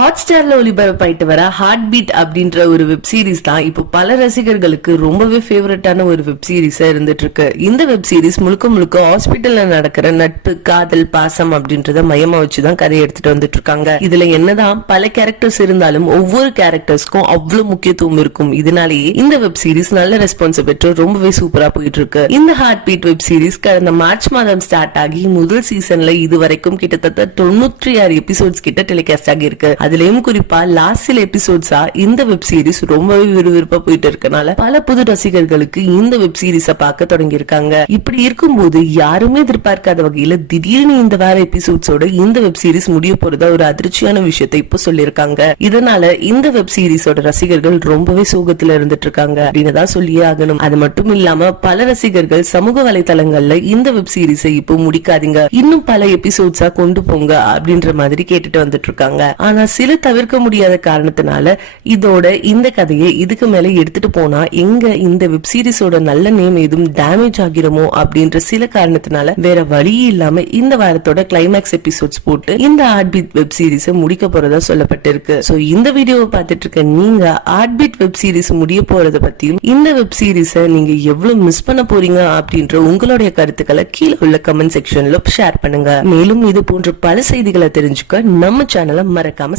Hot ஸ்டார்ல ஒளிபரப்பாயிட்டு வர heart beat அப்படின்ற ஒரு வெப் சீரிஸ் தான் இப்போ பல ரசிகர்களுக்கு ரொம்பவே ஃபேவரட்டான ஒரு வெப் சீரிஸா இருந்துட்டு இருக்கு இந்த வெப் சீரிஸ் முழுக்க முழுக்க ஹாஸ்பிட்டல்ல நடக்கிற நட்பு காதல் பாசம் அப்படின்றத மையமா வச்சுதான் கதை எடுத்துட்டு வந்துட்டு இருக்காங்க இதுல என்னதான் பல கேரக்டர்ஸ் இருந்தாலும் ஒவ்வொரு கேரக்டர்ஸ்க்கும் அவ்வளவு முக்கியத்துவம் இருக்கும். இதனாலேயே இந்த வெப் சீரிஸ் நல்ல ரெஸ்பான்ஸ் பெற்று ரொம்பவே சூப்பரா போயிட்டு இருக்கு இந்த ஹார்ட் பீட் வெப் சீரிஸ் கடந்த மார்ச் மாதம் ஸ்டார்ட் ஆகி முதல் சீசன்ல இதுவரைக்கும் கிட்டத்தட்ட தொண்ணூற்றி ஆறு எபிசோட்ஸ் கிட்ட டெலிகாஸ்ட் ஆகி இருக்கு அதுலயும் குறிப்பா லாஸ்ட் சில எபிசோட்ஸா இந்த வெப் சீரிஸ் ரொம்பவே விறுவிறுப்பா போயிட்டு இருக்கனால பல புது ரசிகர்களுக்கு இந்த வெப் சீரிஸ பார்க்க தொடங்கி இருக்காங்க இப்படி இருக்கும்போது யாருமே எதிர்பார்க்காத வகையில திடீர்னு இந்த வார எபிசோட்ஸோட இந்த வெப் சீரிஸ் முடிய போறதா ஒரு அதிர்ச்சியான விஷயத்தை இப்போ சொல்லியிருக்காங்க. இதனால இந்த வெப் சீரிஸோட ரசிகர்கள் ரொம்பவே சோகத்துல இருந்துட்டு இருக்காங்க அப்படின்னு தான் சொல்லியே ஆகணும். அது மட்டும் இல்லாம பல ரசிகர்கள் சமூக வலைதளங்கள்ல இந்த வெப் சீரிஸை இப்போ முடிக்காதீங்க. இன்னும் பல எபிசோட்ஸா கொண்டு போங்க அப்படின்ற மாதிரி கேட்டுட்டு வந்துட்டு இருக்காங்க ஆனா சில தவிர்க்க முடியாத காரணத்தினால இதோட இந்த கதையை இதுக்கு மேல எடுத்துட்டு போனா எங்க இந்த வெப் சீரிஸோட நல்ல நேம் எதுவும் டேமேஜ் ஆகிருமோ அப்படின்ற சில காரணத்தினால வேற வழியே இல்லாம இந்த வாரத்தோட கிளைமேக்ஸ் எபிசோட்ஸ் போட்டு இந்த ஆர்ட்பீட் வெப் சீரிஸ் முடிக்க போறதா சொல்லப்பட்டிருக்கு. சோ இந்த வீடியோவை பார்த்துட்டு இருக்க நீங்க ஆர்ட்பீட் வெப் சீரிஸ் முடிய போறத பத்தியும் இந்த வெப் சீரிஸை நீங்க எவ்வளவு மிஸ் பண்ண போறீங்க அப்படின்ற உங்களுடைய கருத்துக்களை கீழே உள்ள கமெண்ட் செக்ஷன்ல ஷேர் பண்ணுங்க. மேலும் இது போன்ற பல செய்திகளை தெரிஞ்சுக்க நம்ம சேனலை மறக்காம